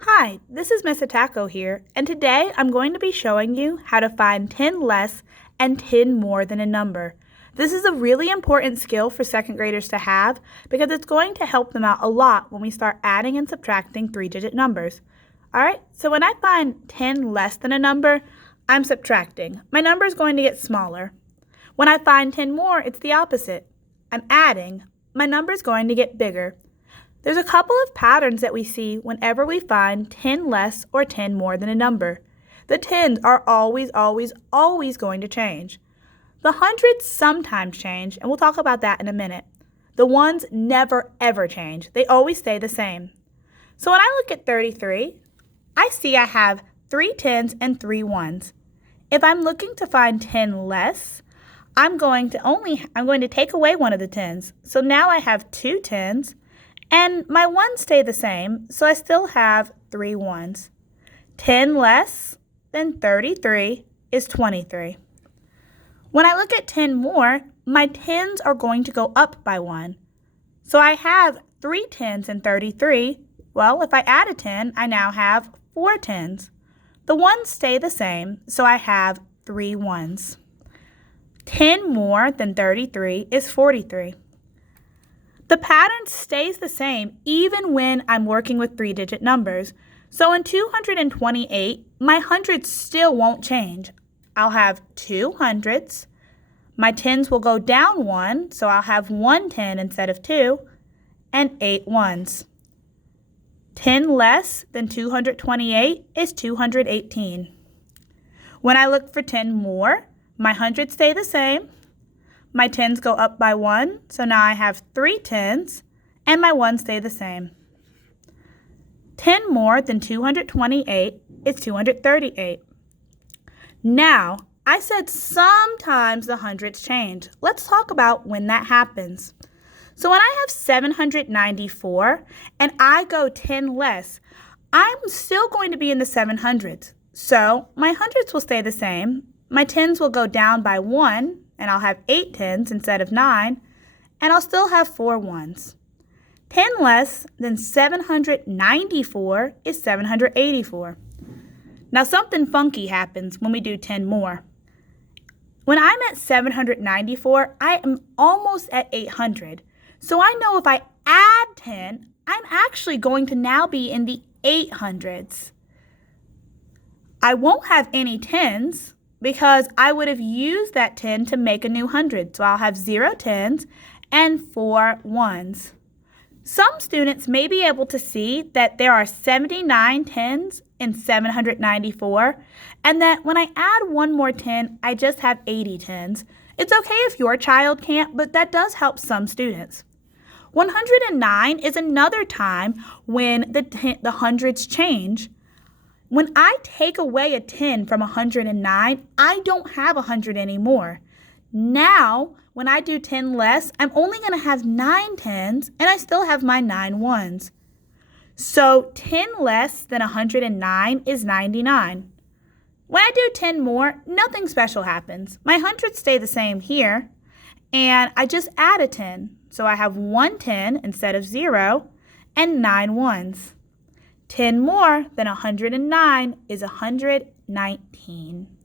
Hi, this is Miss Atako here, and today I'm going to be showing you how to find 10 less and 10 more than a number. This is a really important skill for second graders to have because it's going to help them out a lot when we start adding and subtracting three-digit numbers. Alright, so when I find 10 less than a number, I'm subtracting. My number is going to get smaller. When I find 10 more, it's the opposite. I'm adding. My number is going to get bigger. There's a couple of patterns that we see whenever we find 10 less or 10 more than a number. The tens are always going to change. The hundreds sometimes change, and we'll talk about that in a minute. The ones never ever change. They always stay the same. So when I look at 33, I see I have 3 tens and 3 ones. If I'm looking to find 10 less, I'm going to take away one of the tens. So now I have 2 tens. And my ones stay the same, so I still have 3 ones. 10 less than 33 is 23. When I look at 10 more, my tens are going to go up by 1. So I have 3 tens and 33. Well, if I add a 10, I now have 4 tens. The ones stay the same, so I have 3 ones. 10 more than 33 is 43. The pattern stays the same even when I'm working with three-digit numbers. So in 228, my hundreds still won't change. I'll have 2 hundreds. My tens will go down 1, so I'll have 1 10 instead of 2, and 8 ones. 10 less than 228 is 218. When I look for 10 more, my hundreds stay the same. My tens go up by 1, so now I have 3 tens, and my ones stay the same. 10 more than 228 is 238. Now, I said sometimes the hundreds change. Let's talk about when that happens. So when I have 794 and I go 10 less, I'm still going to be in the 700s. So my hundreds will stay the same. My tens will go down by 1, and I'll have 8 tens instead of 9, and I'll still have 4 ones. 10 less than 794 is 784. Now something funky happens when we do 10 more. When I'm at 794, I am almost at 800. So I know if I add 10, I'm actually going to now be in the 800s. I won't have any tens, because I would have used that 10 to make a new hundred. So I'll have 0 tens and 4 ones. Some students may be able to see that there are 79 tens in 794, and that when I add one more 10, I just have 80 tens. It's okay if your child can't, but that does help some students. 109 is another time when the hundreds change. When I take away a 10 from 109, I don't have 100 anymore. Now, when I do 10 less, I'm only going to have 9 tens, and I still have my 9 ones. So 10 less than 109 is 99. When I do 10 more, nothing special happens. My hundreds stay the same here, and I just add a 10. So I have 1 10 instead of 0, and 9 ones. 10 more than 109 is 119.